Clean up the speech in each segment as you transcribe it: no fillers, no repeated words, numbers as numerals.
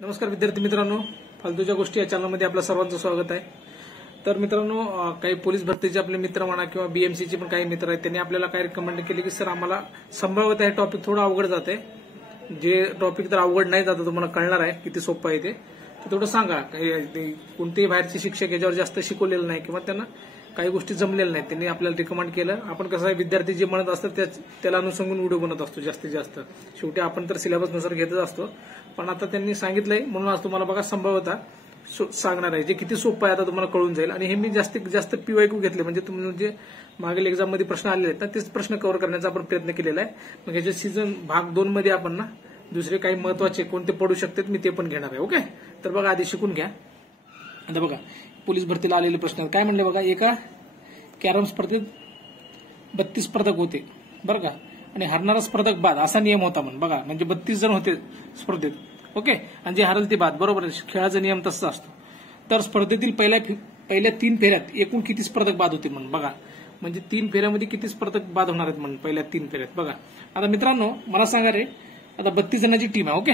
नमस्कार विद्यार्थी मित्रांनो, फालतूच्या गोष्टी या चॅनलमध्ये आपल्या सर्वांचं स्वागत आहे। तर मित्रांनो, काही पोलीस भरतीचे आपले मित्र म्हणा किंवा बीएमसीचे पण काही मित्र आहेत, त्यांनी आपल्याला काय रिकमेंड केले की सर आम्हाला संभाव्यतः हे टॉपिक थोडं अवघड जाते। जे टॉपिक तर अवघड नाही जातं, तुम्हाला कळणार आहे किती सोपं आहे ते, तर थोडं सांगा। कोणतेही बाहेरचे शिक्षक याच्यावर जास्त शिकवलेलं नाही किंवा त्यांना काही गोष्टी जमलेल्या नाहीत, त्यांनी आपल्याला रिकमेंड केलं। आपण कसं आहे, विद्यार्थी जे म्हणत असतात त्याला अनुसंगून व्हिडिओ बनवत असतो जास्तीत जास्त। शेवटी आपण तर सिलेबस नुसार घेतच असतो, पण आता त्यांनी सांगितलंय म्हणून आज तुम्हाला बघा संभाव्यता सांगणार आहे, जे किती सोपं आहे आता तुम्हाला कळून जाईल। आणि हे मी जास्तीत जास्त पीवायक्यू घेतले, म्हणजे तुम्ही जे मागील एक्झाम मध्ये प्रश्न आलेले आहेत ना, तेच प्रश्न कव्हर करण्याचा आपण प्रयत्न केलेला आहे। मग ह्याच्या सीझन भाग 2 मध्ये आपण ना दुसरे काही महत्वाचे कोणते पडू शकतात मी ते पण घेणार आहे। ओके, तर बघा आधी शिकून घ्या। आता बघा पोलीस भरतीला आलेले प्रश्न काय म्हणले बघा, एका कॅरम स्पर्धेत 32 स्पर्धक होते बरं का, आणि हरणारा स्पर्धक बाद असा नियम होता म्हण बघा, म्हणजे 32 जण होते स्पर्धेत। ओके, आणि जे हरल ते बाद, बरोबर खेळाचा नियम तसा असतो। तर स्पर्धेतील पहिल्या 3 फेऱ्यात एकूण किती स्पर्धक बाद होते म्हण बघा, म्हणजे 3 फेऱ्यामध्ये किती स्पर्धक बाद होणार आहेत म्हण पहिल्या 3 फेऱ्यात बघा। आता मित्रांनो मला सांगा रे, आता 32 जणांची टीम आहे। ओके,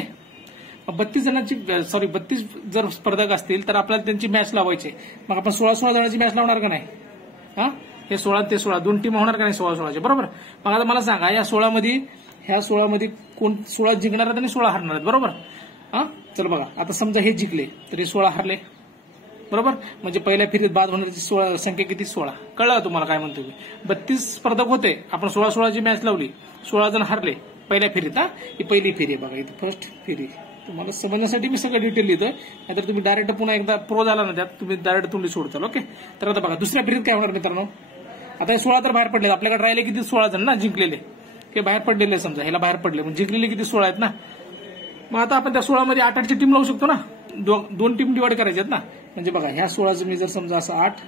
32 जर स्पर्धक असतील तर आपल्याला त्यांची मॅच लावायची, मग आपण 16 जणांची मॅच लावणार का नाही? हा, हे 16 ते 16 2 टीम होणार का नाही 16 बरोबर। मग आता मला सांगा, ह्या 16 मध्ये कोण 16 जिंकणार आहेत आणि 16 हरणार आहेत बरोबर। हा, चल बघा, आता समजा हे जिंकले तर हे 16 हरले बरोबर, म्हणजे पहिल्या फेरीत बाद होण्याची 16 संख्या किती? 16। कळलं तुम्हाला काय म्हणतो मी? 32 स्पर्धक होते, आपण 16 ची मॅच लावली, 16 जण हरले पहिल्या फेरीत। हा, ही पहिली फेरी आहे बघा, इथे फर्स्ट फेरी। तुम्हाला समजण्यासाठी मी सगळं डिटेल लिहितोय, नाहीतर तुम्ही डायरेक्ट पुन्हा एकदा प्रो झाला ना त्यात तुम्ही डायरेक्ट तोंडी सोडताल। ओके, तर आता बघा दुसऱ्या फेरीत काय होणार मित्रांनो, आता हे 16 तर बाहेर पडले, आपल्याकडे राहिले किती? 16 जण ना जिंकलेले, हे बाहेर पडलेले समजा, ह्याला बाहेर पडले, म्हणजे जिंकलेले किती? 16 आहेत ना। मग आता आपण त्या 16 मध्ये 8 ची टीम लावू शकतो ना, 2 टीम डिवाइड करायची आहेत ना। म्हणजे बघा ह्या 16चं मी जर समजा असं 8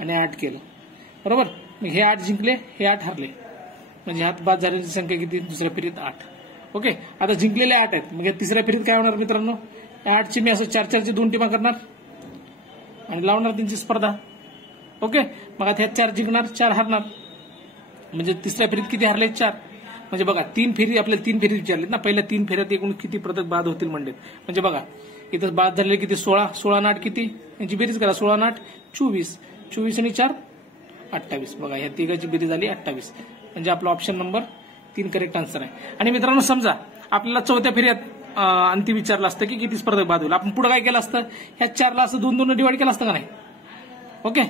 आणि 8 केलं बरोबर, मग हे 8 जिंकले, हे 8 हरले, म्हणजे ह्यात बाद झाल्याची संख्या किती? दुसऱ्या फेरीत 8। ओके, आता जिंकलेले 8 आहेत, मग तिसऱ्या फेरीत काय होणार मित्रांनो, 8 ची मी असं 4-4 2 टीमा करणार आणि लावणार त्यांची स्पर्धा। ओके, मग आता ह्या 4 जिंकणार, 4 हरणार, म्हणजे तिसऱ्या फेरीत किती हरले? 4। म्हणजे बघा 3 फेरी आपल्याला 3 फेरी विचारलेत ना, पहिल्या 3 फेऱ्यात एकूण किती स्पर्धक बाद होतील म्हणले, म्हणजे बघा इथं बाद झालेले किती? 16 आणि 8 किती? यांची बेरीज करा, 16 आणि 8 24, 24 आणि 4 28। बघा ह्या तिघाची बेरीज झाली 28, म्हणजे आपला ऑप्शन नंबर 3 करेक्ट आन्सर आहे। आणि मित्रांनो समजा आपल्याला 4थ्या फेऱ्यात अंतिम विचारलं असतं की किती स्पर्धक बाद होईल, आपण पुढे काय केलं असतं, ह्या 4ला असं 2-2 डिवाइड केलं असतं का नाही? ओके,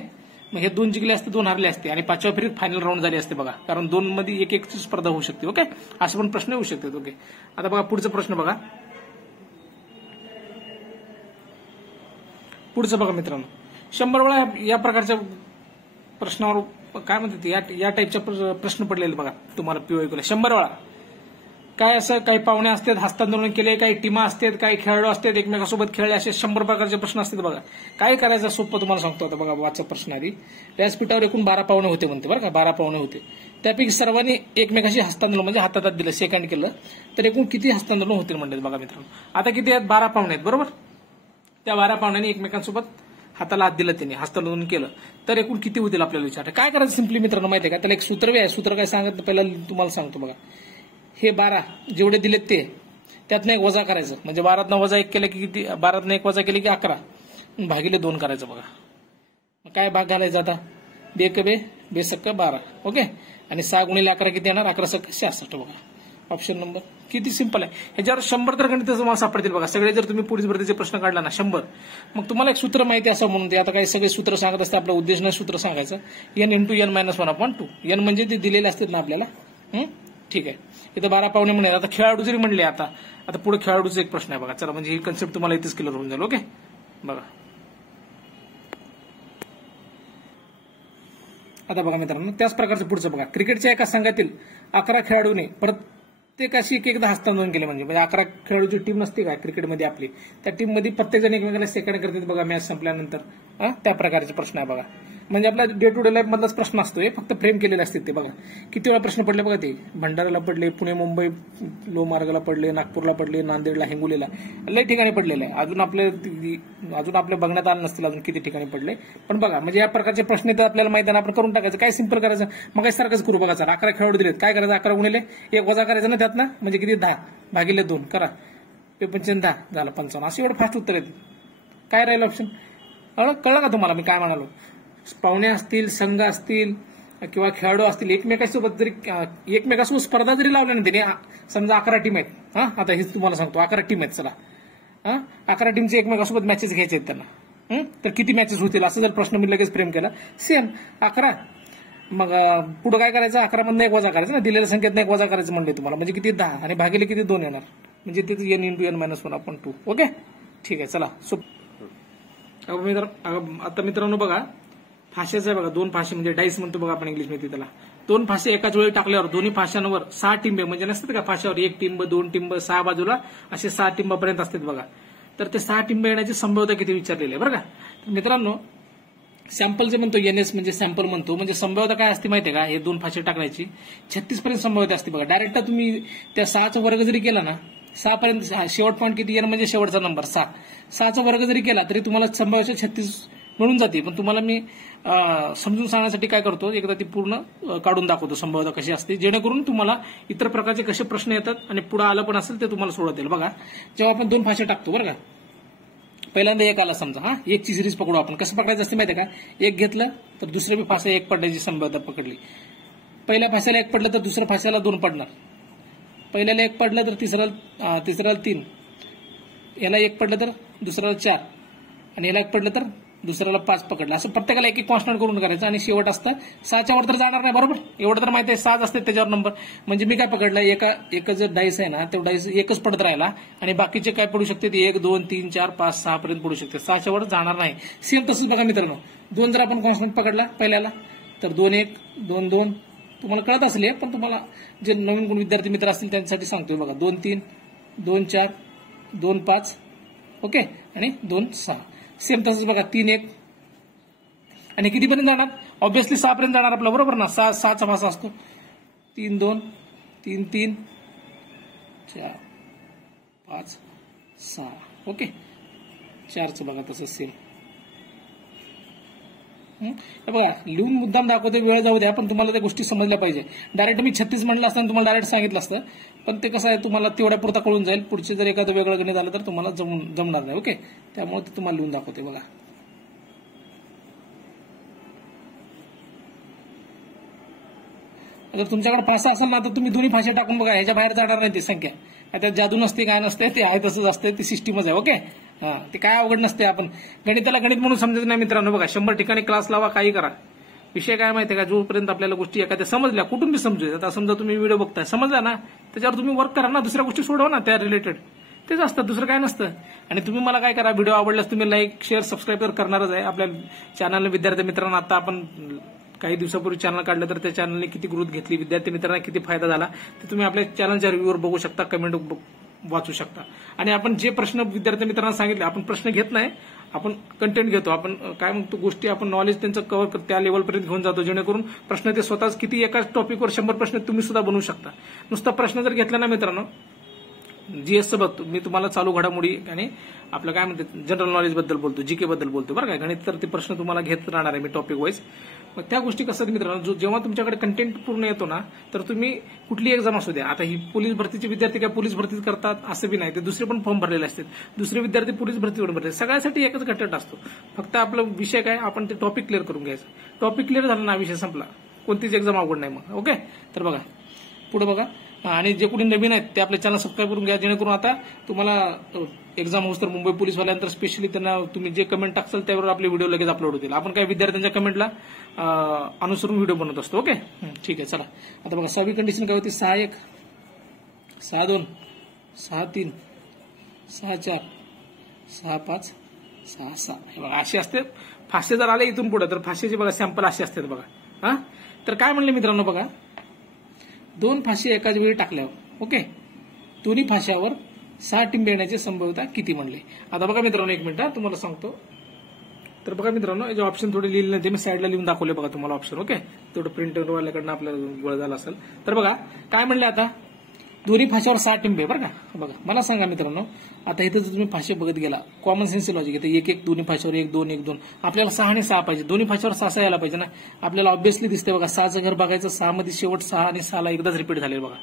मग हे 2 जिंकले असते, 2 हरले असते, आणि 5व्या फेरीत फायनल राऊंड झाली असते बघा, कारण 2 मध्ये एक ची स्पर्धा होऊ शकते। ओके, असे पण प्रश्न येऊ शकतात। ओके, आता बघा पुढचा प्रश्न बघा, पुढचं बघा मित्रांनो, 100 वेळा या प्रकारच्या प्रश्नावर काय म्हणतात या टाईपच्या प्रश्न पडलेले बघा तुम्हाला पीवायक्यूला 100 वेळा। काय असं काही पाहुणे असतात, हस्तांदोलन केले, काही टीमा असतात, काही खेळाडू असतात, एकमेकांसोबत खेळले, असे 100 प्रकारचे प्रश्न असतात बघा। काय करायचं सोपं तुम्हाला सांगतो आता बघा, वाचा प्रश्न आधी। व्यासपीठावर एकूण 12 पाहुणे होते म्हणते बरं का, 12 पाहुणे होते, त्यापैकी सर्वांनी एकमेकाशी हस्तांदोलन म्हणजे हातात दिलं, सेकंड केलं, तर एकूण किती हस्तांदोलन होतील म्हणतात बघा मित्रांनो। आता किती आहेत? 12 पाहुणे आहेत बरोबर, त्या 12 पाहुण्यांनी एकमेकांसोबत हाताला हात दिलं, त्यांनी हस्तांदोलन केलं, तर एकूण किती होतील आपल्याला विचार। काय करायचं सिंपली मित्रांनो माहिती आहे का, त्याला एक सूत्र आहे, सूत्र काय सांगत पहिला तुम्हाला सांगतो बघा। हे 12 जेवढे दिलेत ते त्यातनं एक वजा करायचं, म्हणजे 12तनं वजा 1 केलं की किती? 12तनं 1 वजा केले की 11, भागिले 2 करायचं बघा। मग काय भाग घालायचा आता, 2 12। ओके, आणि 6 गुणिले 11 किती येणार? 11 × 66 बघा, ऑप्शन नंबर किती सिंपल आहे। ह्याच्यावर 100 तर गणित तुम्हाला सापडतील बघा सगळे। जर तुम्ही पोलीस भरतीचे प्रश्न काढला ना 100, मग तुम्हाला एक सूत्र माहिती असं म्हणून ते आता काही सगळे सूत्र सांगत असतं, आपलं उद्देश नाही सूत्र सांगायचं, n × n - 1/2, n म्हणजे ते दिलेले असतात ना आपल्याला। ठीक आहे, इथं 12 पाहुणे म्हणे, आता खेळाडू जरी म्हणले, आता पुढे खेळाडूचा एक प्रश्न आहे बघा, चला म्हणजे ही कन्सेप्ट तुम्हाला इथेच क्लिअर होऊन जाईल। ओके, बघा आता बघा मित्रांनो, त्याच प्रकारचं पुढचं बघा, क्रिकेटच्या एका संघातील 11 खेळाडूने प्रत्येकाशी एकदा हस्तांदोलन केले, म्हणजे 11 खेळाडूची टीम नसते काय क्रिकेटमध्ये आपली, त्या टीम मध्ये प्रत्येक जण एकमेकाला सेकंड करतात बघा मॅच संपल्यानंतर। त्या प्रकारचे प्रश्न आहे बघा, म्हणजे आपला डे टू डे लाईफ मधलाच प्रश्न असतो, हे फक्त फ्रेम केलेले असतात ते बघा। किती वेळा प्रश्न पडले बघा ते, भंडाऱ्याला पडले, पुणे मुंबई लोहमार्गाला पडले, नागपूरला पडले, नांदेडला, हिंगोलीला, लई ठिकाणी पडलेले आहे। अजून आपल्या बघण्यात आलं नसतील अजून किती ठिकाणी पडले, पण बघा म्हणजे या प्रकारचे प्रश्न तर आपल्याला माहिती आहे, आपण करून टाकायचं। काय सिंपल करायचं, मग सारखंच करू बघा, 11 खेळाडू दिलेत, काय करायचं, 11 गुणिले 1 वजा करायचं ना त्यातनं, म्हणजे किती? 10 भागिले 2 करा, 55 झालं 55. असे एवढं फास्ट उत्तर येते. काय राहील ऑप्शन? कळलं का तुम्हाला मी काय म्हणालो? पाहुणे असतील, संघ असतील किंवा खेळाडू असतील, एकमेकांसोबत स्पर्धा जरी लावल्या ना त्याने, समजा 11 टीम आहेत. आता हेच तुम्हाला सांगतो, 11 टीम आहेत. चला 11 टीमचे एकमेकांसोबत मॅचेस घ्यायचे आहेत त्यांना. तर किती मॅचेस होतील असं जर प्रश्न मी लगेच फ्रेम केला, सेम 11. मग पुढे काय करायचं? 11 मधनं 1 वजा करायचं ना, दिलेल्या संख्येत 1 वजा करायचं म्हणले तुम्हाला, म्हणजे किती 10 आणि भागिले किती 2 येणार, म्हणजे ते n × n - 1/2. ओके, ठीक आहे. चला आता मित्रांनो बघा, फाश्याचं आहे बघा, 2 फाशे म्हणजे डाईस म्हणतो बघा आपण इंग्लिशमध्ये त्याला. 2 फाशे एकाच वेळी टाकल्यावर दोन्ही फाशांवर 6 टिंबे, म्हणजे नसतात का फाश्यावर 1 टिंब 2 टिंब 6 बाजूला असे 6 टिंबापर्यंत असतात बघा. तर ते 6 टिंब येण्याची संभाव्यता किती विचारलेली आहे बरं का. मित्रांनो सॅम्पलचे म्हणतो NS म्हणजे सॅम्पल म्हणतो, म्हणजे संभाव्यता काय असते माहितीये का? हे 2 फाशे टाकण्याची 36 पर्यंत संभाव्यता असते बघा. डायरेक्ट तुम्ही त्या 6चा वर्ग जरी केला ना, 6 पर्यंत शेवट पॉईंट किती N म्हणजे शेवटचा नंबर 6. 6चा वर्ग जरी केला तरी तुम्हाला संभाव्यता 36 मिळून जाते. पण तुम्हाला मी समजून सांगण्यासाठी काय करतो, एकदा ती पूर्ण काढून दाखवतो संभाव्यता कशी असते, जेणेकरून तुम्हाला इतर प्रकारचे कसे प्रश्न येतात आणि पुढे आलं पण असेल ते तुम्हाला सोडवता येईल. बघा, जेव्हा आपण 2 फाशे टाकतो बरं का, पहिल्यांदा 1 आला समजा, 1ची सिरीज पकडू आपण. कसं पकडायचं असते माहिती आहे का? 1 घेतलं तर दुसऱ्या फाशा 1 पडण्याची संभाव्यता पकडली. पहिल्या फाश्याला 1 पडलं तर दुसऱ्या फाश्याला 2 पडणार. पहिल्याला 1 पडलं तर तिसऱ्याला 3, याला 1 पडलं तर दुसऱ्याला 4 आणि याला 1 पडलं तर दुसऱ्याला 5 पकडलं. असं प्रत्येकाला एक कॉन्स्टंट करून करायचं आणि शेवट असतं 6च्या वर तर जाणार नाही. बरोबर, एवढं तर माहिती आहे 6 असते त्याच्यावर नंबर. म्हणजे मी काय पकडलं, एक जर डाईस आहे ना, तो डाईस एकच पडत राहिला आणि बाकीचे काय पडू शकते 1 2 3 4 5 6 पर्यंत पडू शकते. 6च्या वर जाणार नाही. सेम तसंच बघा मित्रांनो, 2 जर आपण कॉन्स्टंट पकडला पहिल्याला तर 2 1 2 2 तुम्हाला कळत असेल, पण तुम्हाला जे नवीन कोण विद्यार्थी मित्र असतील त्यांच्यासाठी सांगतोय बघा. 2 3 2 4 2 5 ओके आणि 2 6. सेम तसंच बघा 3 1 आणि कितीपर्यंत जाणार? ऑब्व्हियसली 6 पर्यंत जाणार आपला, बरोबर ना. 6चा फासा असतो. 3 2 3 3 4 5 6 ओके. 4चं बघा तसंच सेम. बघा लिहून मुद्दाम दाखवते, वेळ जाऊ द्या, पण तुम्हाला त्या गोष्टी समजल्या पाहिजे. डायरेक्ट मी 36 म्हटलं असतं तुम्हाला डायरेक्ट सांगितलं असतं, पण ते कसं आहे तुम्हाला तेवढ्या पुरता कळून जाईल. पुढचे जर एखादं वेगळं गणित झालं तर तुम्हाला जमणार नाही. ओके, त्यामुळे ते तुम्हाला लिहून दाखवते बघा. जर तुमच्याकडे फासा असेल ना तर तुम्ही दोन्ही फाशे टाकून बघा, ह्याच्या बाहेर जाणार नाही ती संख्या. त्यात जादू नसते, काय नसते, ते आहे तसंच असते, ती सिस्टीमच आहे. ओके, ते काय अवघड नसते. आपण गणिताला गणित म्हणून समजायचं नाही मित्रांनो. बघा 100 ठिकाणी क्लास लावा, काही करा, विषय काय माहितीये का, जोपर्यंत आपल्याला गोष्टी एखाद्या समजल्या, कुठून बी समजू. आता समजा तुम्ही व्हिडिओ बघताय, समजला ना, त्याच्यावर तुम्ही वर्क करा ना, दुसऱ्या गोष्टी सोडवा ना त्या रिलेटेड. तेच असतं, दुसरं काय नसतं. आणि तुम्ही मला काय करा, व्हिडिओ आवडल्यास तुम्ही लाईक शेअर सबस्क्राईब तर करणारच आहे. आपल्या चॅनलने विद्यार्थी मित्रांना आता आपण काही दिवसापूर्वी चॅनल काढलं तर त्या चॅनलने किती ग्रोथ घेतली, विद्यार्थी मित्रांना किती फायदा झाला ते तुम्ही आपल्या चॅनलच्या रिव्ह्यूवर बघू शकता, कमेंट वाचू शकता. आणि आपण जे प्रश्न विद्यार्थी मित्रांना सांगितले, आपण प्रश्न घेत नाही, आपण कंटेंट घेतो. आपण काय म्हणतो, गोष्टी आपण नॉलेज त्यांचं कव्हर त्या लेवलपर्यंत घेऊन जातो, जेणेकरून प्रश्न ते स्वतःच किती एकाच टॉपिकवर 100 प्रश्न तुम्ही सुद्धा बनवू शकता. नुसता प्रश्न जर घेतला ना मित्रांनो, जीएसचं बघतो मी तुम्हाला, चालू घडामोडी आणि आपलं काय म्हणते जनरल नॉलेज बद्दल बोलतो, जीके बद्दल बोलतो बरं काय. गणित तर ते प्रश्न तुम्हाला घेत राहणार आहे मी टॉपिक वाईज. मग त्या गोष्टी कसं मित्रांनो, जेव्हा तुमच्याकडे कंटेंट पूर्ण येतो ना, तर तुम्ही कुठली एक्झाम असू द्या. आता ही पोलीस भरतीचे विद्यार्थी काय पोलीस भरतीच करतात असं बी नाही, ते दुसरे पण फॉर्म भरलेले असतात. दुसरे विद्यार्थी पोलीस भरतीकडून भरले, सगळ्यासाठी एकच कंटेंट असतो. फक्त आपला विषय काय, आपण ते टॉपिक क्लिअर करून घ्यायचं. टॉपिक क्लिअर झाला ना, विषय संपला. कोणतीच एक्झाम अवघड नाही मग. ओके, तर बघा पुढे बघा. आणि जे कोणी नवीन आहेत ते आपल्या चॅनल सबस्क्राईब करून घ्या, जेणेकरून आता तुम्हाला एक्झाम होस तर मुंबई पोलीसवाल्यांतर स्पेशली त्यांना तुम्ही जे कमेंट टाकसाल त्यावर आपले व्हिडिओ लगेच अपलोड होतील. आपण काही विद्यार्थ्यांच्या कमेंटला अनुसरून व्हिडिओ बनवत असतो. ओके, ठीक आहे. चला आता बघा, 6वी कंडिशन काय होती, 6 1 6 2 6 3 6 4 6 5 6 6. हे बघा असे असते. फाशे जर आले इथून पुढे तर फाशेचे बघा सॅम्पल असे असतात बघा. तर काय म्हणले मित्रांनो बघा, 2 फाशे एकाच वेळी टाकल्यावर ओके, दोन्ही फाश्यावर 6 टिंबे येण्याची संभाव्यता किती म्हणले. आता बघा मित्रांनो, एक मिनिट तुम्हाला सांगतो. तर बघा मित्रांनो, जे ऑप्शन थोडे लिहिले नाही ते मी साईडला लिहून दाखवले बघा तुम्हाला ऑप्शन. ओके, थोडं प्रिंटरवाल्याकडनं आपल्याला गोळ झाला असेल. तर बघा काय म्हणले, आता दोन्ही फाश्यावर 6 टिंबे बरं का. बघा मला सांगा मित्रांनो, आता इथं जर तुम्ही फाशे बघत गेला, कॉमन सेन्स लॉजिक येते, 1 1 दोन्ही फाश्यावर 1 2 1 2. आपल्याला 6 आणि 6 पाहिजे, दोन्ही फाश्यावर 6 6 यायला पाहिजे ना. आपल्याला ऑब्व्हियसली दिसते बघा, 6चं घर बघायचं, 6 मध्ये शेवट 6 आणि 6 ला एकदाच रिपीट झाले बघा,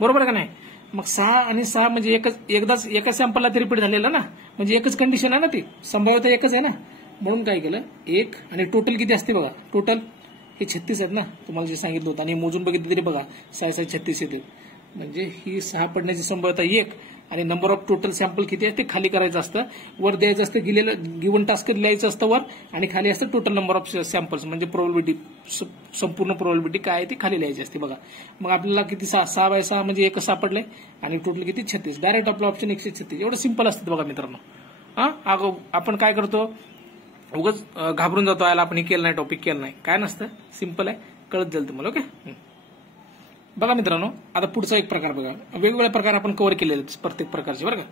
बरोबर का नाही. मग 6 आणि 6 म्हणजे एकदाच एका सॅम्पलला ते रिपीट झालेलं ना, म्हणजे एकच कंडिशन आहे ना, ती संभाव्यता एकच आहे ना. म्हणून काय केलं 1 आणि टोटल किती असते बघा, टोटल हे 36 आहेत ना, तुम्हाला जे सांगितलं होतं. आणि मोजून बघितलं तरी बघा 6 6 36 येते. म्हणजे ही 6 पडण्याची संभाव्यता 1 आणि नंबर ऑफ टोटल सॅम्पल किती आहे ते खाली करायचं असतं. वर द्यायचं असतं, गिवन टास्क लिहायचं असतं वर, आणि खाली असतं टोटल नंबर ऑफ सॅम्पल्स, म्हणजे प्रोबॅबिलिटी, संपूर्ण प्रोबॅबिलिटी काय आहे ती खाली लिहायची असते बघा. मग आपल्याला किती 6 बाय 6 म्हणजे 1 सापडले आणि टोटल किती 36. डायरेक्ट आपलं ऑप्शन 136. एवढं सिंपल असतं बघा मित्रांनो. आपण काय करतो, उगाच घाबरून जातो, याला आपण हे केलं नाही, टॉपिक केलं नाही. काय नसतं, सिंपल आहे, कळत जाईल तुम्हाला. ओके, बघा मित्रांनो, आता पुढचा एक प्रकार बघा. वेगवेगळे प्रकार आपण कव्हर केलेले प्रत्येक प्रकारचे बरं का.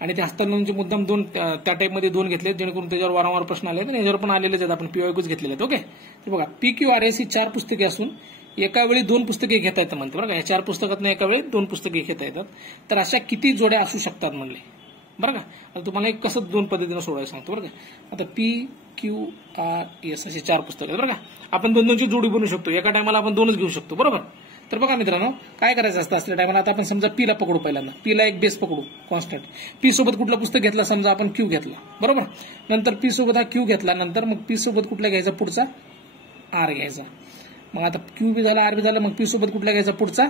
आणि ते हस्तांतरणाचे मुद्दाम दोन त्या टाईपमध्ये 2 घेतले, जेणेकरून त्याच्यावर वारंवार प्रश्न आले आणि याच्यावर पण आलेलेच आहेत. आपण PYQच घेतलेले आहेत. ओके, तर बघा PQRS ही 4 पुस्तके असून एका वेळी 2 पुस्तके घेता येतात म्हणते बरं का. या 4 पुस्तकातून एका वेळी 2 पुस्तके घेता येतात. तर अशा किती जोड्या असू शकतात म्हणले बरं का. आता तुम्हाला एक कसं 2 पद्धतीनं सोडवायला सांगतो बरं का. आता PQRS असे 4 पुस्तक आहेत बरं का. आपण 2-2ची जोडी बनवू शकतो. एका टायमाला आपण 2च घेऊ शकतो बरोबर. तर बघा मित्रांनो, काय करायचं असतं असल्या टायमाला. आता आपण समजा P ला पकडू, पहिल्यांदा P ला एक बेस पकडू कॉन्स्टंट. P सोबत कुठलं पुस्तक घेतला, समजा आपण Q घेतला बरोबर. नंतर P सोबत हा Q घेतला, नंतर मग P सोबत कुठला घ्यायचा, पुढचा R घ्यायचा. मग आता Q बी झाला, R बी झाला, मग P सोबत कुठला घ्यायचा, पुढचा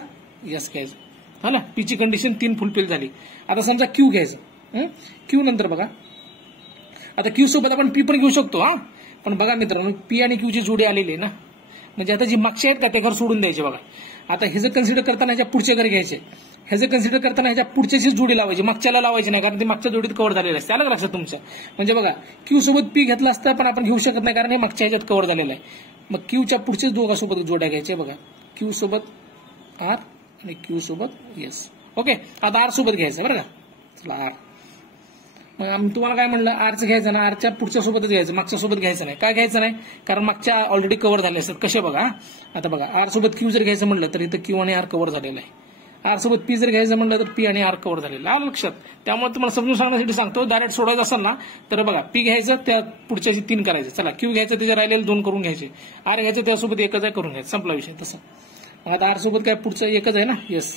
S घ्यायचा. हा ना, P ची कंडिशन 3 फुलफिल झाली. आता समजा Q घ्यायचं. Q नंतर बघा, आता Q सोबत आपण P पण घेऊ शकतो. पण बघा मित्रांनो, P आणि Q ची जोडी आलेली आहे ना, म्हणजे आता जी मागचे आहेत का ते घर सोडून द्यायचे बघा. आता हे जर कन्सिडर करताना ह्याच्या पुढचे घर घ्यायचे, हे जर कन्सिडर करताना ह्याच्या पुढच्याचीच जोडी लावायची, मागच्याला लावायची नाही, कारण ते मागच्या जोडीत कव्हर झालेलं असते. आलं लक्षात तुमच्या. म्हणजे बघा, Q सोबत P घेतला असता, पण आपण घेऊ शकत नाही कारण हे मागच्या ह्याच्यात कव्हर झालेलं आहे. मग Qच्या पुढच्याच दोघांसोबत जोड्या घ्यायच्या बघा, Q सोबत R आणि Q सोबत S. ओके, आता R सोबत घ्यायचं बरं का. चला R, मग तुम्हाला काय म्हणलं, आरचं घ्यायचं ना, आरच्या पुढच्या सोबतच घ्यायचं, मागच्या सोबत घ्यायचं नाही. काय घ्यायचं नाही, कारण मागच्या ऑलरेडी कव्हर झाले असतात. कसे बघा, आता बघा आर सोबत Q जर घ्यायचं म्हणलं तर इथं Q आणि R कव्हर झालेलं आहे. आर सोबत P जर घ्यायचं म्हणलं तर P आणि R कव्हर झालेलं आहे. लक्षात. त्यामुळे तुम्हाला समजून सांगण्यासाठी सांगतो, डायरेक्ट सोडायचं असेल ना तर बघा, P घ्यायचं, त्या पुढच्याची 3 करायचं. चला, Q घ्यायचं, त्याच्या राहिलेले 2 करून घ्यायचे. R घ्यायचं, त्यासोबत एकच आहे, करून घ्यायचं, संपला विषय. तसं मग आता R सोबत काय पुढचं एकच आहे ना, S.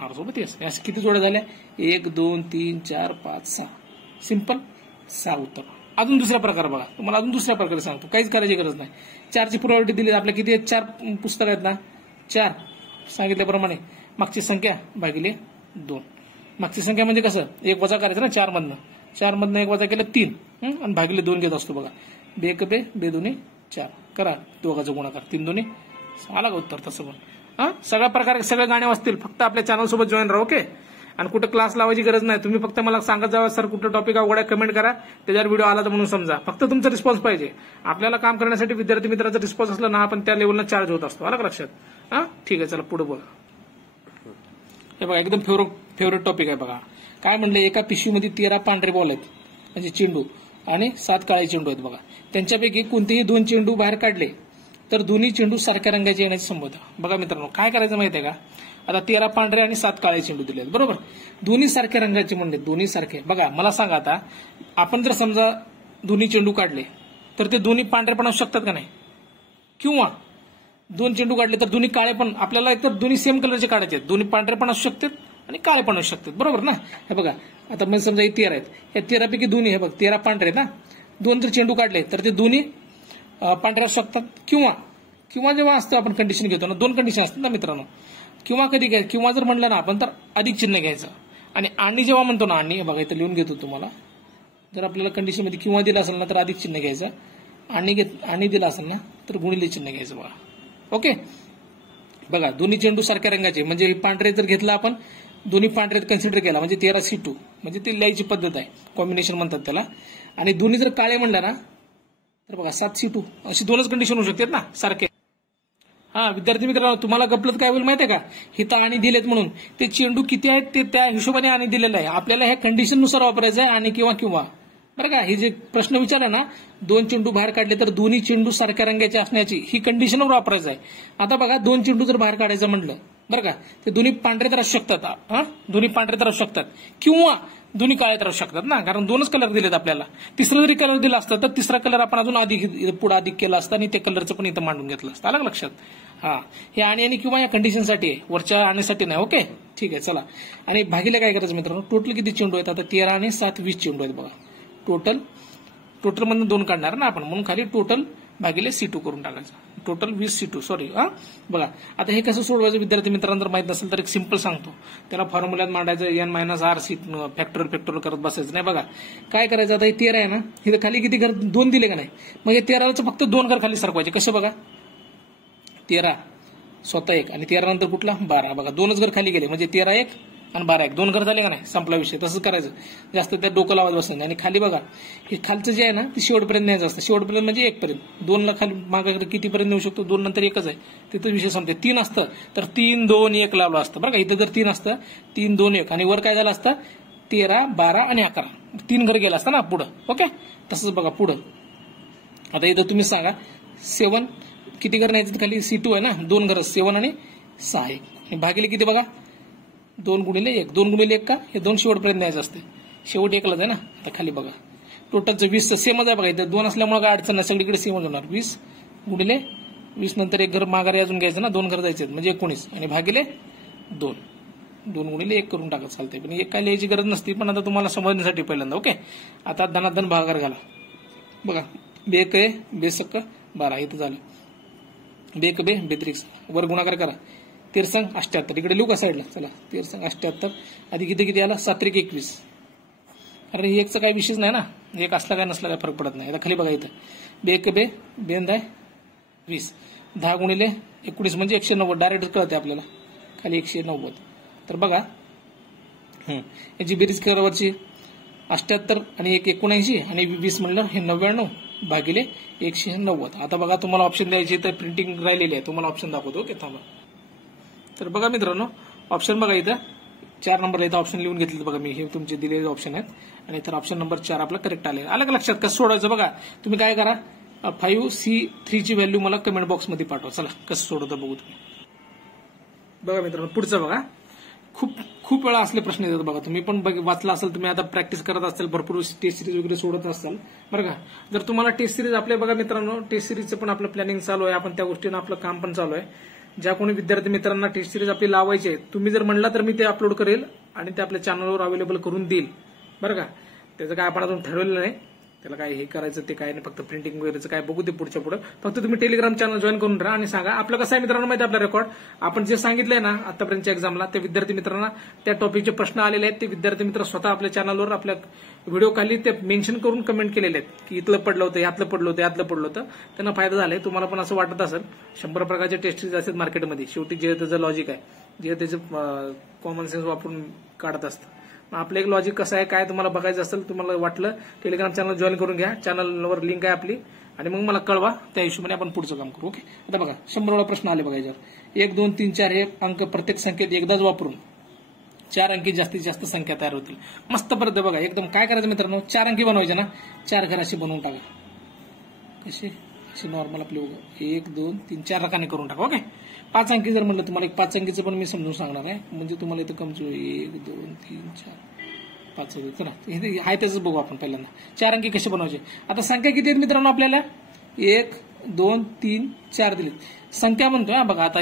R सोबत S. अशा किती जोड्या झाल्या, 1 2 3 4 5 6. सिंपल, 6 उत्तर. अजून दुसरा प्रकार बघा, तुम्हाला अजून दुसऱ्या प्रकारे सांगतो, काहीच करायची गरज नाही. 4ची प्रोबॅबिलिटी दिली, आपल्या किती आहेत, 4 पुस्तक आहेत ना, 4 सांगितल्याप्रमाणे मागची संख्या भागिले 2. मागची संख्या म्हणजे कसं, 1 वजा करायचं ना 4 मधनं, 4 मधनं 1 वजा केलं 3, आणि भागिले 2 घेत असतो बघा. 2 1 2, 2 2 4 करा, दोघांचा गुणाकार, 3 2 आला का उत्तर. तसं पण सगळ्या प्रकारे सगळे गाणे वाचतील, फक्त आपल्या चॅनल सोबत जॉईन राहा. ओके, आणि कुठं क्लास लावायची गरज नाही. तुम्ही फक्त मला सांगत जावा, सर कुठं टॉपिक अवघड आहे, कमेंट करा, त्याच्यावर व्हिडिओ आला तर म्हणून समजा. फक्त तुमचा रिस्पॉन्स पाहिजे. आपल्याला काम करण्यासाठी विद्यार्थी मित्राचा रिस्पॉन्स असला ना, आपण त्या लेवलला चार्ज होत असतो. आला का लक्षात. ठीक आहे, चला पुढे बोला. हे बघा, एकदम फेवरेट टॉपिक आहे बघा. काय म्हणले, एका पिशवीमध्ये 13 पांढरे बॉल आहेत, म्हणजे चेंडू, आणि 7 काळे चेंडू आहेत बघा. त्यांच्यापैकी कोणतेही 2 चेंडू बाहेर काढले तर दोन्ही चेंडू सारख्या रंगाचे येण्याची संभाव्यता. बघा मित्रांनो, काय करायचं माहितीये का, आता 13 पांढरे आणि 7 काळे चेंडू दिले बरोबर. दोन्ही सारख्या रंगाचे म्हणले, दोन्ही सारखे. बघा मला सांगा, आता आपण जर समजा दोन्ही चेंडू काढले तर ते दोन्ही पांढरे पण असू शकतात का नाही, किंवा 2 चेंडू काढले तर दोन्ही काळे पण, आपल्याला एकतर दोन्ही सेम कलरचे काढायचे आहेत, दोन्ही पांढरे पण असू शकतात आणि काळे पण असू शकतात बरोबर ना. हे बघा, आता म्हणजे समजा हे 13 आहेत, या 13 पैकी दोन्ही, हे बघ 13 पांढरे आहेत ना, 2 जर चेंडू काढले तर ते दोन्ही पांढरे असू शकतात. किंवा जेव्हा असतं आपण कंडिशन घेतो ना, 2 कंडिशन असतात ना मित्रांनो. किंवा कधी घ्यायचं, किंवा जर म्हणलं ना आपण तर अधिक चिन्ह घ्यायचं. आणि जेव्हा म्हणतो ना, आणि बघा इथं लिहून घेतो तुम्हाला, जर आपल्याला कंडिशन मध्ये किंवा दिला असेल ना तर अधिक चिन्ह घ्यायचं, आणि दिला असेल ना तर गुणिले चिन्ह घ्यायचं बघा. ओके, बघा दोन्ही चेंडू सारख्या रंगाचे, म्हणजे पांढरे जर घेतला आपण, दोन्ही पांढरे कन्सिडर केला म्हणजे 13C2, म्हणजे ती लिहायची पद्धत आहे, कॉम्बिनेशन म्हणतात त्याला. आणि दोन्ही जर काळे म्हणलं ना तर बघा 7C2, अशी 2च कंडिशन होऊ शकतात ना सारखे. विद्यार्थी मित्रांनो, तुम्हाला गपलत काय होईल माहितीये का, हिथं आणि दिलेत म्हणून ते चेंडू किती आहेत ते त्या हिशोबाने आणि दिलेलं आहे. आपल्याला ह्या कंडिशननुसार वापरायचं आहे, आणि किंवा बरं का. हे जे प्रश्न विचारला ना, 2 चेंडू बाहेर काढले तर दोन्ही चेंडू सारख्या रंगाचे असण्याची, ही कंडिशनवर वापरायचं आहे. आता बघा, 2 चेंडू जर बाहेर काढायचं म्हटलं बरं का, ते दोन्ही पांढरे तर असू शकतात, दोन्ही पांढरे तर असू शकतात, किंवा दोन्ही काळ्यात राहू शकतात ना, कारण दोनच कलर दिलेत आपल्याला. तिसरा जरी कलर दिला असता तर तिसरा कलर आपण अजून पुढे अधिक केला असता आणि त्या कलरचं पण इथं मांडून घेतलं असतं. आलं लक्षात? हा, हे आणि किंवा या कंडिशनसाठी आहे, वरच्या आणण्यासाठी नाही. ओके, ठीक आहे. चला, आणि भागीला काय करायचं मित्रांनो, टोटल किती चेंडू आहेत आता? 13 आणि 7 20 चेंडू आहेत बघा. टोटल मधून 2 काढणार ना आपण, म्हणून खाली टोटल भागिले C2 करून टाकायचं. Total 20 C2 sorry. बघा आता हे कसं सोडवायचं विद्यार्थी मित्रांनो, जर माहित नसेल तर एक सिंपल सांगतो. त्याला फॉर्म्युल्यात मांडायचं n-r फॅक्टोरियल करत बसायचं नाही. बघा काय करायचं, आता हे 13 आहे ना, हे खाली किती घर 2 दिले का नाही, मग हे 13चं फक्त 2 घर खाली सरकवायचे. कसं बघा, 13 स्वतः 1 आणि 13 नंतर कुठला 12. बघा 2च घर खाली गेले, म्हणजे 13 1 आणि 12 1 2 घर झाले का नाही, संपला विषय. तसंच करायचं, जास्त त्यात डोकं लावायचं बसत नाही. आणि खाली बघा हे खालचं जे आहे ना ते शेवटपर्यंत न्यायचं असतं. शेवटपर्यंत म्हणजे 1 पर्यंत. 2 ला खाली मागे कितीपर्यंत नेऊ शकतो, 2 नंतर 1च आहे, तिथं विषय संपते. 3 असतं तर 3 2 1 लावलं असतं बरं का. इथं जर 3 असतं 3 2 1 आणि वर काय झालं असतं 13 12 आणि 11, 3 घर गेलं असतं ना पुढं. ओके, तसंच बघा पुढं. आता इथं तुम्ही सांगा 7 किती घर न्यायचं, खाली C2 आहे ना, 2 घर 7 आणि 6 1 आणि भागिले किती बघा 2 गुणिले 1. 2 गुणिले 1 का, हे 2 शेवटपर्यंत न्यायचं असते, शेवट 1लाच आहे ना. आता खाली बघा टोटलचं 20 सेमच आहे बघा, इथं 2 असल्यामुळे काय अडचण नाही, सगळीकडे सेमच होणार. 20 गुणिले 20 नंतर 1 घर माघारी अजून घ्यायचं ना, 2 घर जायचे म्हणजे 19 आणि भागिले 2. 2 गुणिले 1 करून टाकत चालते, पण 1 काय लिहायची गरज नसती, पण आता तुम्हाला समजण्यासाठी पहिल्यांदा. ओके, आता धनाधन भागाकार घाला. बघा 2 1 2 सक 12 इथं झालं. 2 1 2 32 वर गुणाकार करा. 13 78 इकडे लिहू का साईडला. चला 13 78 आधी किती आला 7 1 21. अरे 1चा काही विषयच नाही ना, 1 असला काय नसला काय फरक पडत नाही. आता खाली बघा इथं 2 1 2 2 20 10 गुणिले 19 म्हणजे 190 डायरेक्ट कळते आपल्याला, खाली 190. तर बघा याची बेरीज करावरची 78 आणि 1 79 आणि 20 म्हणलं हे 99 भागिले 190. आता बघा तुम्हाला ऑप्शन द्यायचे तर प्रिंटिंग राहिलेली आहे, तुम्हाला ऑप्शन दाखवतो. ओके थांबा. तर बघा मित्रांनो ऑप्शन बघा इथं 4 नंबरला इथं ऑप्शन लिहून घेतले बघा मी, हे तुमचे दिलेले ऑप्शन आहेत आणि इतर ऑप्शन नंबर 4 आपला करेक्ट आले. आलं का लक्षात? कसं सोडवायचं बघा. तुम्ही काय करा 5C3 ची व्हॅल्यू मला कमेंट बॉक्समध्ये पाठवा. चला कसं सोडवतं बघू तुम्ही. बघा मित्रांनो पुढचं बघा, खूप वेळा असले प्रश्न येतात बघा. तुम्ही पण वाचला असेल, तुम्ही आता प्रॅक्टिस करत असाल, भरपूर टेस्ट सिरीज वगैरे सोडत असाल बरं का. जर तुम्हाला टेस्ट सिरीज आपल्या बघा मित्रांनो, टेस्ट सिरीजचं पण आपलं प्लॅनिंग चालू आहे, आपण त्या गोष्टीनं आपलं काम पण चालू आहे. ज्या कोणी विद्यार्थी मित्रांना टेस्ट सिरीज आपली लावायची आहे, तुम्ही जर म्हणला तर मी ते अपलोड करेल आणि ते आपल्या चॅनलवर अवेलेबल करून देईल बरं का. त्याचं काय आपण अजून ठरवलेलं नाही, त्याला काय हे करायचं ते काय नाही, फक्त प्रिंटिंग वगैरेचं काय बघू ते पुढच्या पुढे. फक्त तुम्ही टेलिग्राम चॅनल जॉईन करून राहा आणि सांगा. आपलं कसं आहे मित्रांनो माहिती, आपला रेकॉर्ड आपण जे सांगितलंय ना आतापर्यंतच्या एक्झामला, त्या विद्यार्थी मित्रांना त्या टॉपिकचे प्रश्न आलेले आहेत, ते विद्यार्थी मित्र स्वतः आपल्या चॅनलवर आपल्या व्हिडिओ खाली ते मेन्शन करून कमेंट केलेले आहेत की इथलं पडलं होतं, यातलं पडलं होतं, यातलं पडलं होतं. त्यांना फायदा झालाय. तुम्हाला पण असं वाटत असेल 100 प्रकारचे टेस्ट सिरीज असतात मार्केटमध्ये, शेवटी जे त्याचं लॉजिक आहे, जे त्याचं कॉमन सेन्स वापरून काढत असतं. आपलं एक लॉजिक कसं आहे काय तुम्हाला बघायचं असेल, तुम्हाला वाटलं टेलिग्राम चॅनल जॉईन करून घ्या, चॅनलवर लिंक आहे आपली आणि मग मला कळवा, त्या हिशोबाने आपण पुढचं काम करू. ओके, आता बघा 100 वेळा प्रश्न आले बघा याच्यावर. 1 2 3 4 हे अंक प्रत्येक संख्येत एकदाच वापरून 4 अंकी जास्तीत जास्त संख्या तयार होतील. मस्त परत बघा एकदम. काय करायचं मित्रांनो, 4 अंकी बनवायचे ना, 4 घर अशी बनवून टाका. कसे असे नॉर्मल आपले 1 2 3 4 रकाने करून टाका. ओके, 5 अंकी जर म्हणलं तुम्हाला, एक 5 अंकीचं पण मी समजून सांगणार आहे, म्हणजे तुम्हाला इथं कमजोर 1 2 3 4 5 चला हे आहे त्याच बघू आपण पहिल्यांदा. 4 अंकी कसे बनवायचे. आता संख्या किती आहेत मित्रांनो आपल्याला, 1 2 3 4 दिलेत. संख्या म्हणतोय हा बघा. आता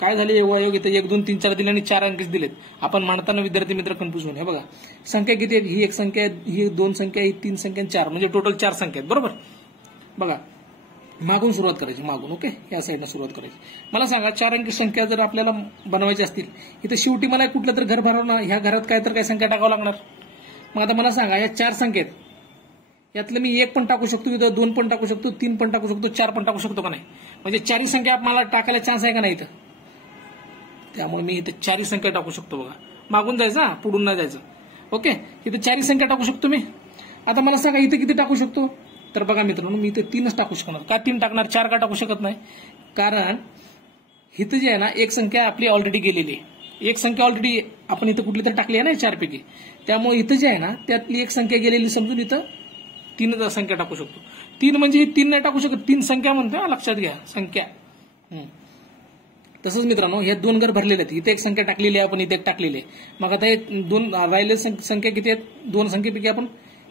काय झाले योगायोग, इथं 1 2 3 4 दिले आणि 4 अंकीच दिलेत. आपण म्हणताना विद्यार्थी मित्र कन्फ्युज होऊन. हे बघा संख्या किती आहेत, ही 1 संख्या आहे, ही 2 संख्या, ही 3 संख्या, 4 म्हणजे टोटल 4 संख्या आहेत बरोबर. बघा मागून सुरुवात करायची, मागून. ओके, या साईडला सुरुवात करायची. मला सांगा 4 अंकी संख्या जर आपल्याला बनवायची असतील, इथं शेवटी मला कुठलं तर घर भरवणार, ह्या घरात काय तर काय संख्या टाकावं लागणार. मग आता मला सांगा या 4 संख्येत यातलं मी 1 पण टाकू शकतो, इथं 2 पण टाकू शकतो, 3 पण टाकू शकतो, 4 पण टाकू शकतो का नाही. म्हणजे 4 संख्या मला टाकायला चान्स आहे का नाही इथं. त्यामुळे मी इथं 4 संख्या टाकू शकतो बघा. मागून जायचं, पुढून नाही जायचं. ओके, इथं 4 संख्या टाकू शकतो मी. आता मला सांगा इथं किती टाकू शकतो. तर बघा मित्रांनो मी इथं 3च टाकू शकणार. का 3 टाकणार, 4 का टाकू शकत नाही. कारण इथं जे आहे ना 1 संख्या आपली ऑलरेडी गेलेली आहे. 1 संख्या ऑलरेडी आपण इथं कुठली तर टाकली आहे ना 4 पैकी. त्यामुळे इथं जे आहे ना त्यातली 1 संख्या गेलेली समजून इथं 3 संख्या टाकू शकतो. 3 म्हणजे 3 नाही टाकू शकत, 3 संख्या म्हणतोय लक्षात घ्या, संख्या. तसंच मित्रांनो ह्या 2 घर भरलेले आहेत. इथे एक संख्या टाकलेली आहे आपण, इथे एक टाकलेली आहे. मग आता हे 2 राहिलेली संख्या किती आहेत? 2 संख्येपैकी आपण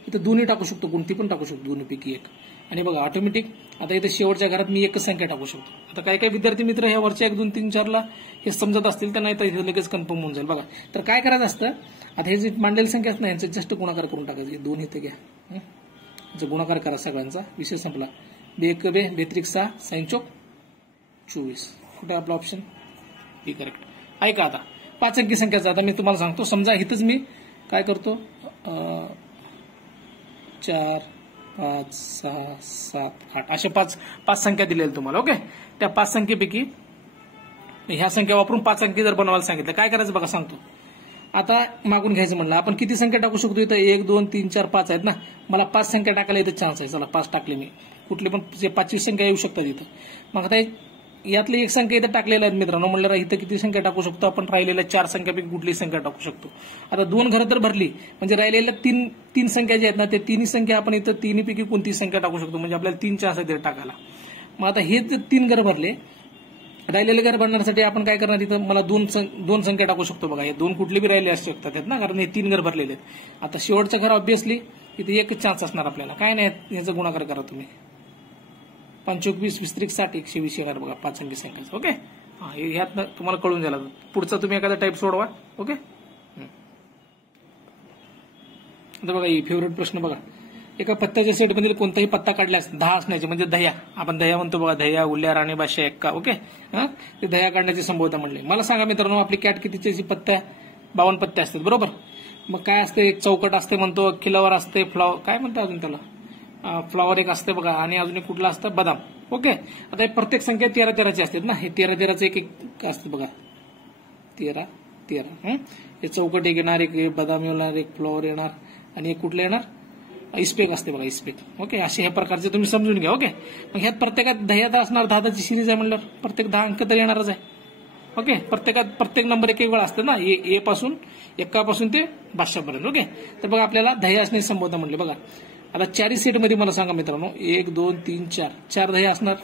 इथं दोन्ही टाकू शकतो, कोणती पण टाकू शकतो, दोन्हीपैकी एक. आणि बघा ऑटोमॅटिक आता इथे शेवटच्या घरात मी एकच संख्या टाकू शकतो. आता काही काही विद्यार्थी मित्र ह्या वरच्या 1 2 3 4 ला हे समजत असतील त्यांना इथं लगेच कन्फर्म होऊन जाईल. बघा तर काय करायचं असतं, आता हे जे मांडलेली संख्या असते ना यांचं जस्ट गुणाकार करून टाकायचे. 2 इथे घ्या, जर गुणाकार करा सगळ्यांचा, विषय संपला. 2 1 2 2 3 6 6 4 24. कुठे आपला ऑप्शन बी करेक्ट. ऐका आता 5 अंकी संख्याचा आता मी तुम्हाला सांगतो. समजा इथंच मी काय करतो, 4 5 6 7 8 अशा 5 संख्या दिलेल्या तुम्हाला. ओके, त्या 5 संख्येपैकी ह्या संख्या वापरून 5 अंकी जर बनवायला सांगितलं काय करायचं बघा सांगतो. आता मागून घ्यायचं म्हणलं आपण किती संख्या टाकू शकतो, इथं 1 2 3 4 5 आहेत ना. मला 5 संख्या टाकायला इथं चान्स आहे. चला 5 टाकले मी. कुठली पण 25 संख्या येऊ शकतात इथं. मग आता यातली एक संख्या इथं टाकलेल्या आहेत मित्रांनो. म्हणलं इथं किती संख्या टाकू शकतो आपण, राहिलेल्या 4 संख्यापैकी कुठली संख्या टाकू शकतो. आता 2 घरं तर भरली म्हणजे राहिलेल्या 3 संख्या ज्या आहेत ना ते 3 संख्या आपण इथं 3 पैकी कोणती संख्या टाकू शकतो, म्हणजे आपल्याला 3 चान्स आहेत टाकायला. मग आता हे जर 3 घरं भरले, राहिलेले घर भरण्यासाठी आपण काय करणार, इथं मला 2 संख्या टाकू शकतो. बघा हे 2 कुठले बी राहिले असू शकतात ना, कारण हे 3 घर भरलेले आहेत. आता शेवटचं घर ऑब्व्हियसली इथे एकच चान्स असणार आपल्याला. काय नाही याचा गुणाकार करा तुम्ही. 5 20 20 30 60 120 येणार बघा 5 अंकी संख्या. ओके, ह्यात तुम्हाला कळून जाईल. पुढचा तुम्ही एखादा टाईप सोडवा. ओके, आता बघा ही फेवरेट प्रश्न बघा. एका पत्त्याच्या सेटमधील कोणताही पत्ता काढल्यास 10 असण्याचे म्हणजे दह्या, आपण दह्या म्हणतो बघा, दह्या उल्ल्या राणी बादशाह एक्का. ओके, ते दह्या काढण्याची संभाव्यता म्हणले. मला सांगा मित्रांनो आपली कॅट कितीची पत्त्या 52 पत्ते असतात बरोबर. मग काय असते, एक चौकट असते म्हणतो, किलावर असते, फ्लॉवर काय म्हणतो अजून त्याला, फ्लॉवर एक असते बघा, आणि अजून एक कुठला असतं बदाम. ओके, आता हे प्रत्येक संख्या 13 13ची असतात ना. हे 13 13चं एक असतं बघा, 13 13. हे चौकट एक येणार, एक बदाम येणार, एक फ्लॉवर येणार, आणि एक कुठलं येणार, इस्पेक असते बघा, इस्पेक. ओके, असे हे प्रकारचे तुम्ही समजून घ्या. ओके, मग ह्यात प्रत्येकात दह्यात असणार 10ची सिरीज आहे म्हणल्यावर प्रत्येक 10 अंक तर येणारच आहे. ओके, प्रत्येक नंबर एक वेळा असतं ना, ए पासून 1 पासून ते 500 पर्यंत. ओके, तर बघा आपल्याला दह्या असण्याची संभाव्यता म्हणले. बघा आता 4 सेटमध्ये मला सांगा मित्रांनो 1 2 3 4 दह्या असणार.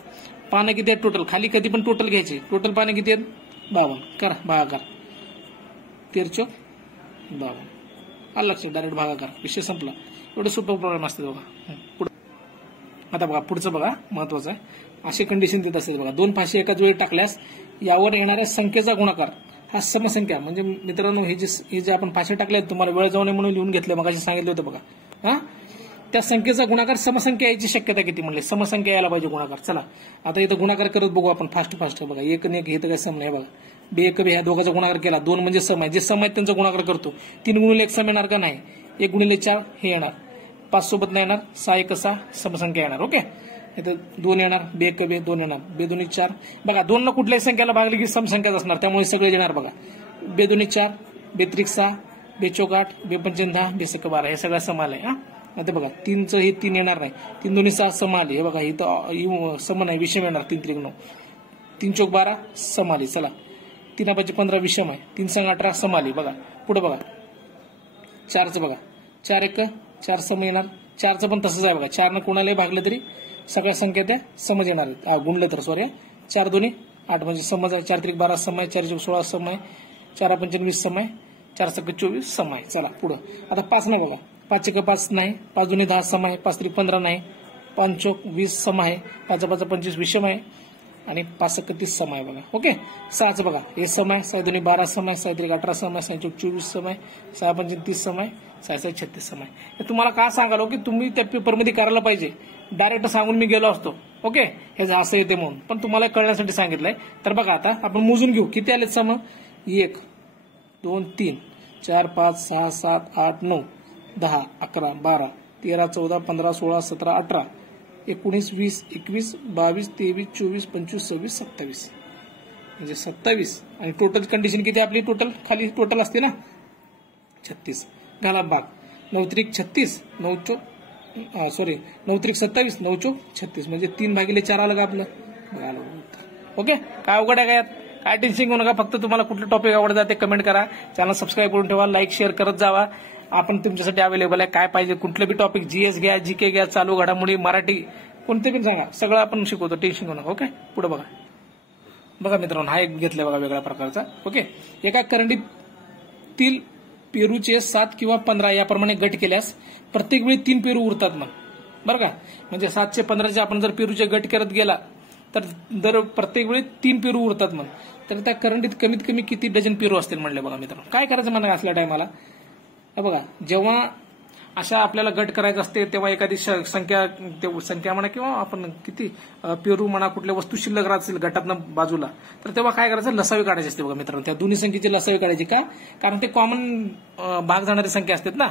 पानं किती आहेत टोटल, खाली कधी पण टोटल घ्यायचे. टोटल पानं किती आहेत 52. करा भागाकार, 13 52. आलं लक्षात, डायरेक्ट भागाकार, विषय संपला. एवढं सोपं प्रॉब्लेम असते बघा. आता बघा पुढचं बघा महत्वाचं आहे. अशी कंडिशन देत असते बघा, 2 फाशी एकाच वेळी टाकल्यास यावर येणाऱ्या संख्येचा गुणाकार हा समसंख्या, म्हणजे मित्रांनो हे जे आपण फाशी टाकल्या तुम्हाला वेळ जाऊ नये म्हणून लिहून घेतलं, मग सांगितलं होतं बघा. त्या संख्येचा गुणाकार समसंख्या यायची शक्यता किती म्हणले, समसंख्या यायला पाहिजे गुणाकार. चला आता इथं गुणाकार करत बघू आपण फास्ट. बघा 1 आणि 1 हे तर काय सम नाही बघा. 2 1 ह्या दोघांचा गुणाकार केला, 2 म्हणजे सम आहे, जे सम आहेत त्यांचा गुणाकार करतो. 3 गुणिले 1 सम येणार का नाही, 1 गुणिले 4 हे येणार, 5 सोबत नाही येणार, 6 1 6 समसंख्या येणार. ओके, इथं 2 येणार, 2 1 2 2 येणार, 2 2 4. बघा 2 ला कुठल्याही संख्याला भागले की समसंख्याच असणार, त्यामुळे सगळे येणार बघा. 2 2 4 2 3 6 2 4 8 2 5 10 2 6 12 हे सगळं समान आहे. आता बघा 3चं हे 3 येणार नाही, 3 2 6 सम आले. हे बघा इथं सम नाही, विषम येणार. 3 3 9 3 4 12 सम आले. चला 3 5 15 विषम आहे, 3 6 18 सम आले. बघा पुढे बघा 4चं बघा, 4 1 4 सम येणार. 4चं पण तसंच आहे बघा, 4 कोणालाही भागलं तरी सगळ्या संख्या त्या समज येणार आहेत, गुणलं तर सॉरी. 4 2 8 म्हणजे समज आहे, 4 3 12 सम आहे, 4 16 सम आहे, 4 5 20 सम आहे, 4 6 24 सम आहे. चला पुढं आता 5 नाही बघा, 5 1 5 नाही, 5 2 10 सम आहे, 5 3 15 नाही, 5 4 20 सम आहे, 5 5 25 विषम आहे, आणि 5 1 30 सम आहे बघा. ओके, 6चं बघा हे सम आहे, 6 2 12 सम आहे, 6 3 18 सम आहे, 6 4 24 सम आहे, 6 5 30 सम आहे, 6 6 36 सम आहे. हे तुम्हाला का सांगालो की तुम्ही त्या पेपरमध्ये करायला पाहिजे, डायरेक्ट सांगून मी गेलो असतो. ओके, हे असं येते म्हणून, पण तुम्हाला कळण्यासाठी सांगितलंय. तर बघा आता आपण मोजून घेऊ किती आलेत सम. 1 2 3 4 5 6 7 8 9 10 11 12 13 14 15 16 17 18 19 20 21 22 23 24 25 26 27 म्हणजे 27. आणि टोटल कंडिशन किती आपली, टोटल खाली टोटल असते ना 36. घाला भाग 9 3 36 9 सॉरी 9 3 27 9 4 36 म्हणजे 3/4 आलं का आपलं. ओके, काय अवघड आहे का यात, काय टेन्शन घेऊ नका. फक्त तुम्हाला कुठलं टॉपिक आवडतं ते कमेंट करा, चॅनल सबस्क्राईब करून ठेवा, लाईक शेअर करत जावा. आपण तुमच्यासाठी अवेलेबल आहे, काय पाहिजे कुठलं बी टॉपिक, जीएस घ्या, जीके घ्या, चालू घडामोडी, मराठी कोणते पण सांगा, सगळं आपण शिकवतो, टेन्शन घेऊ नका. ओके, पुढे बघा. बघा मित्रांनो, हा एक घेतलाय बघा वेगळ्या प्रकारचा. ओके, एका करंडीतील पेरूचे 7 किंवा 15 याप्रमाणे गट केल्यास प्रत्येक वेळी 3 पेरू उरतात मग. बरं का, म्हणजे 7चे 15चे आपण जर पेरूचे गट करत गेला तर दर प्रत्येक वेळी 3 पेरू उरतात मग. तर त्या करंडीत कमीत कमी किती डझन पेरू असतील म्हणले बघा मित्रांनो. काय करायचं म्हणा असल्या टायमाला, बघा जेव्हा अशा आपल्याला गट करायचं असते तेव्हा एखादी संख्या म्हणा किंवा आपण किती पेरू म्हणा कुठल्या वस्तू शिल्लक राहत असेल गटातनं बाजूला, तर तेव्हा काय करायचं, लसावी काढायची असते बघा मित्रांनो. त्या दोन्ही संख्येची लसावी काढायची. का? कारण ते कॉमन भाग जाणारी संख्या असतात ना.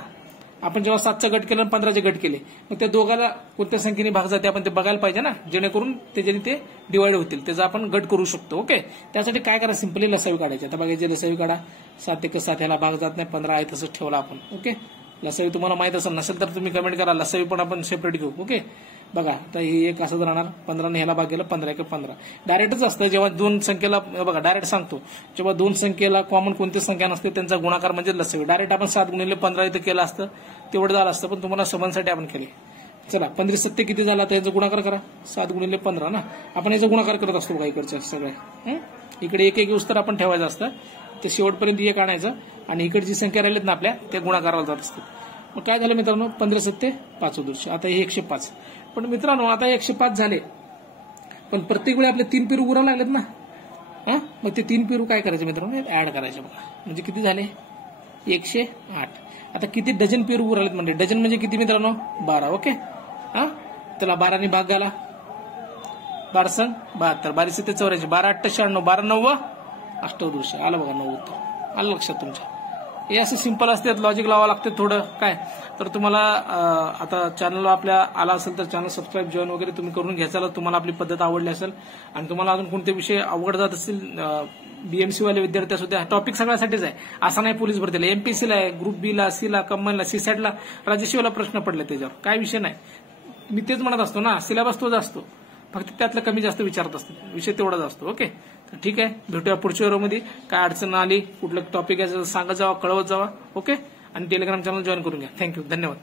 आपण जेव्हा 7चा गट केलं आणि 15चे गट केले, मग त्या दोघाला कोणत्या संख्येने भाग जाते आपण ते बघायला पाहिजे ना, जेणेकरून त्याच्याने ते डिवाइड होतील, त्याचा आपण गट करू शकतो. ओके, त्यासाठी काय करा, सिंपली लसावी काढायची. आता बघायची लसावी काढा. 7 × 7 ह्याला भाग जात नाही, 15 आहे तसंच ठेवला आपण. ओके, लसावी तुम्हाला माहित नसेल तर तुम्ही कमेंट करा, लसावी पण आपण सेपरेट घेऊ. ओके, बघा आता हे एक असंच राहणार, 15 ने ह्याला भाग गेला, 15 × 15 डायरेक्टच असतं. जेव्हा दोन संख्येला बघा डायरेक्ट सांगतो, जेव्हा दोन संख्येला कॉमन कोणती संख्या नसते त्यांचा गुणाकार म्हणजे लसावी. डायरेक्ट आपण 7 × 15 इथं केलं असतं तेवढं झालं असतं, पण तुम्हाला समजण्यासाठी आपण केले. चला, 15 7 किती झाला तर याचा गुणाकार करा. 7 × 15 ना, आपण याचा गुणाकार करत असतो बघा इकडच्या सगळ्या. इकडे एक एक उत्तर आपण ठेवायचं असतं, ते शेवटपर्यंत एक आणायचं आणि इकडे जी संख्या राहिलीत ना आपल्या त्या गुणाकाराला जात असतात. मग काय झालं मित्रांनो, 15 7 5 200. आता हे 105. पण मित्रांनो आता 105 झाले, पण प्रत्येक वेळी आपले 3 पेरू उरायला लागलेत ना. मग ते 3 पेरू काय करायचे मित्रांनो, ऍड करायचे बघा. म्हणजे किती झाले, 108. आता किती डझन पेरू उरालेत म्हणजे, डझन म्हणजे किती मित्रांनो, 12. ओके, त्याला 12 ने भाग घाला. 12 संग 72, 12 7 84, 12 8 96, 12 9 28. आलं बघा 9 उत्तर. आलं लक्षात तुमच्या. हे असं सिंपल असते, लॉजिक लावावं लागते थोडं. काय तर तुम्हाला आता चॅनलला आपल्या आला असेल तर चॅनल सबस्क्राईब जॉईन वगैरे तुम्ही करून घ्यायचा, तुम्हाला आपली पद्धत आवडली असेल. आणि तुम्हाला अजून कोणते विषय अवघड जात असतील, बीएमसी वाले विद्यार्थी असू द्या, टॉपिक सगळ्यासाठीच आहे. असं नाही पोलीस भरतीला, एमपीसीला आहे, ग्रुप बी ला, सी ला, कंबाईनला, सीसॅटला, राज्यसेवेला प्रश्न पडले त्याच्यावर काय विषय नाही. मी तेच म्हणत असतो ना, सिलेबस तोच असतो, फक्त त्यातलं कमी जास्त विचारत असतो, विषय तेवढाच असतो. ओके, तर ठीक आहे, भेटूया पुढच्या व्हिडिओमध्ये. काय अडचण आली, कुठलं टॉपिक आहे सांगत जावा, कळवत जावा. ओके, आणि टेलिग्राम चॅनल जॉईन करून घ्या. थँक्यू, धन्यवाद.